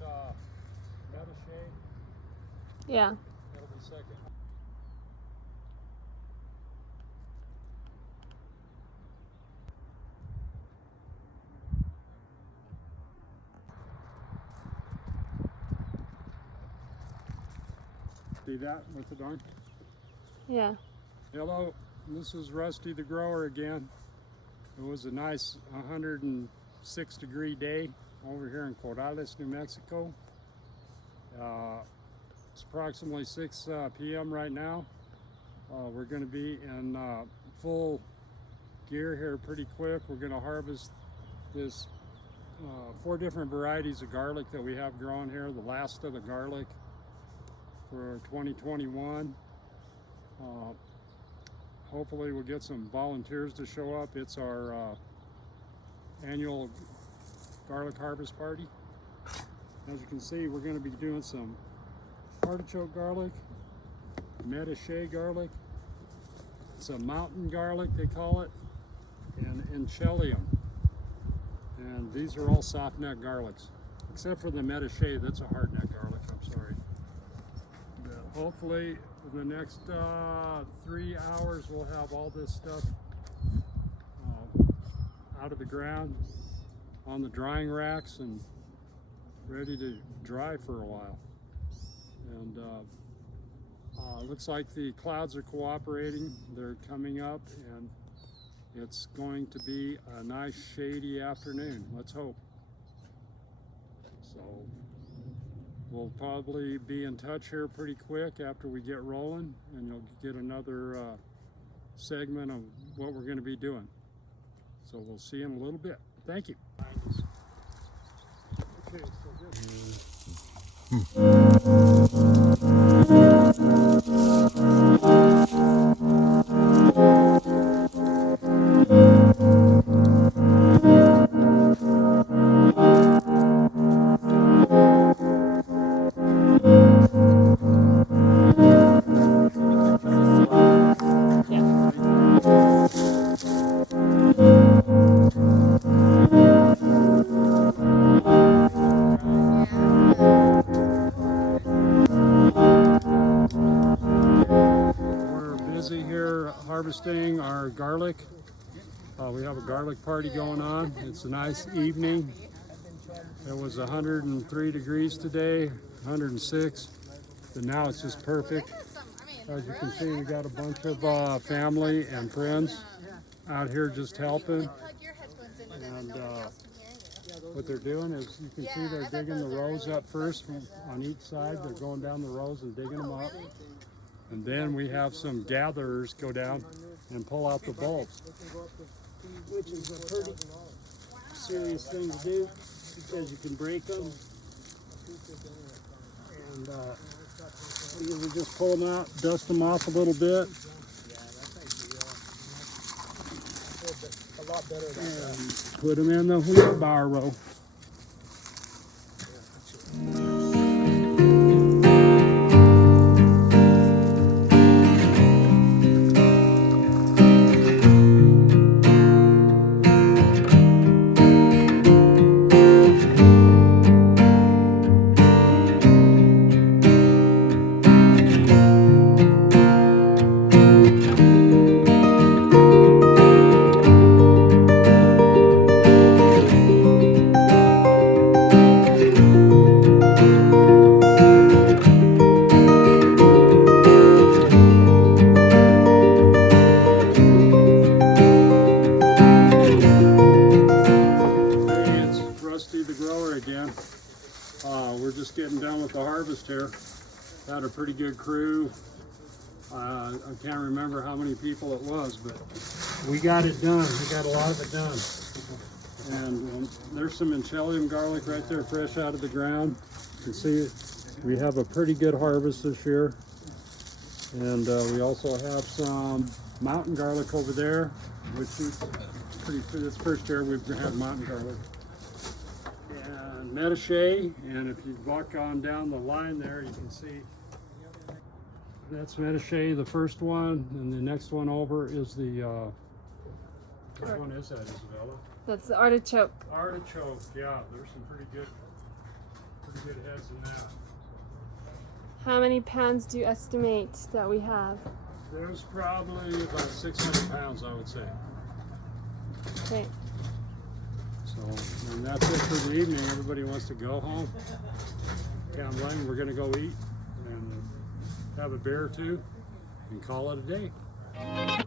that metache. Yeah. That'll be second. See that with the darn? Yeah. Hello, this is Rusty the Grower again. It was a nice 106-degree day over here in Corrales, New Mexico. It's approximately 6 p.m. right now. We're going to be in full gear here pretty quick. We're going to harvest this 4 different varieties of garlic that we have growing here, the last of the garlic for 2021. Hopefully we'll get some volunteers to show up. It's our annual garlic harvest party. As you can see, we're going to be doing some artichoke garlic, metache garlic, it's a mountain garlic they call it, and enchelium. And these are all soft neck garlics, except for the metache, that's a hard neck garlic, I'm sorry. But hopefully in the next 3 hours we'll have all this stuff out of the ground on the drying racks and ready to dry for a while. And looks like the clouds are cooperating. They're coming up and it's going to be a nice shady afternoon. Let's hope. So we'll probably be in touch here pretty quick after we get rolling, and you'll get another segment of what we're going to be doing. So we'll see you in a little bit. Thank you. Okay, so harvesting our garlic. We have a garlic party going on. It's a nice evening. It was 103 degrees today, 106, but now it's just perfect. As you can see, we got a bunch of family and friends out here just helping. And what they're doing is, you can see they're digging the rows up first on each side. They're going down the rows and digging them up. And then we have some gatherers go down and pull out the bulbs, which is a pretty serious thing to do because you can break them. And we just pull them out, dust them off a little bit, and put them in the wheelbarrow. We're just getting done with the harvest here. Had a pretty good crew. I can't remember how many people it was, but we got it done. We got a lot of it done. And there's some enchelium garlic right there, fresh out of the ground. You can see we have a pretty good harvest this year. And we also have some mountain garlic over there, which is pretty, this first year we've had mountain garlic. And metache, and if you walk on down the line there, you can see that's metache, the first one, and the next one over is the, which one is that, Isabella? That's the artichoke. Artichoke, yeah, there's some pretty good good heads in that. How many pounds do you estimate that we have? There's probably about 600 pounds, I would say. Okay. So, and that's it for the evening. Everybody wants to go home. Can't blame them. We're going to go eat and have a beer or two and call it a day.